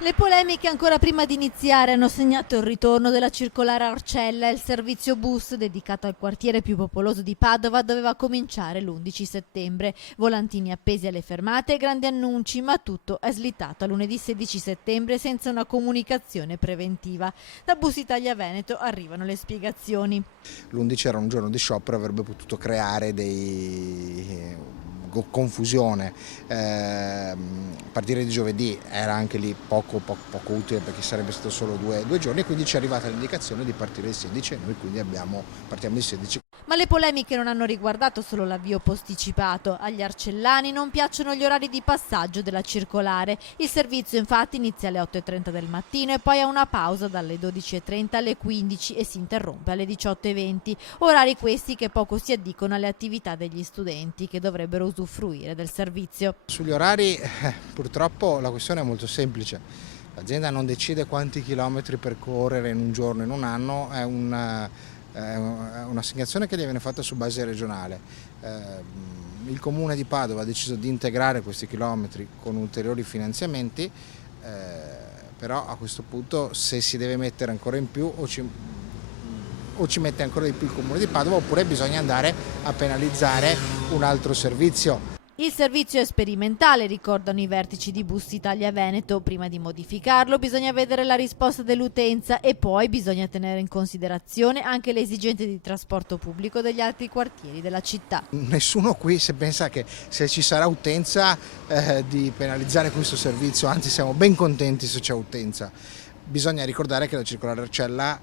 Le polemiche ancora prima di iniziare hanno segnato il ritorno della circolare Arcella. Il servizio bus dedicato al quartiere più popoloso di Padova doveva cominciare l'11 settembre. Volantini appesi alle fermate e grandi annunci, ma tutto è slittato a lunedì 16 settembre senza una comunicazione preventiva. Da Bus Italia Veneto arrivano le spiegazioni. L'11 era un giorno di sciopero, avrebbe potuto creare confusione. Partire di giovedì era anche lì poco utile, perché sarebbe stato solo due giorni, e quindi ci è arrivata l'indicazione di partire il 16 e noi quindi partiamo il 16. Ma le polemiche non hanno riguardato solo l'avvio posticipato. Agli arcellani non piacciono gli orari di passaggio della circolare. Il servizio infatti inizia alle 8:30 del mattino e poi ha una pausa dalle 12:30 alle 15 e si interrompe alle 18:20. Orari questi che poco si addicono alle attività degli studenti che dovrebbero usufruire del servizio. Sugli orari purtroppo la questione è molto semplice. L'azienda non decide quanti chilometri percorrere in un giorno, in un anno, è un'assegnazione che gli viene fatta su base regionale. Il Comune di Padova ha deciso di integrare questi chilometri con ulteriori finanziamenti, però a questo punto, se si deve mettere ancora in più, o ci mette ancora di più il Comune di Padova, oppure bisogna andare a penalizzare un altro servizio. Il servizio è sperimentale, ricordano i vertici di Bus Italia Veneto. Prima di modificarlo bisogna vedere la risposta dell'utenza e poi bisogna tenere in considerazione anche le esigenze di trasporto pubblico degli altri quartieri della città. Nessuno qui se pensa che, se ci sarà utenza, di penalizzare questo servizio, anzi siamo ben contenti se c'è utenza. Bisogna ricordare che la circolare Arcella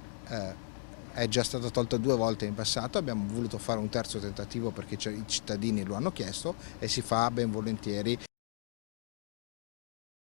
è già stata tolta 2 volte in passato, abbiamo voluto fare un terzo tentativo perché i cittadini lo hanno chiesto e si fa ben volentieri.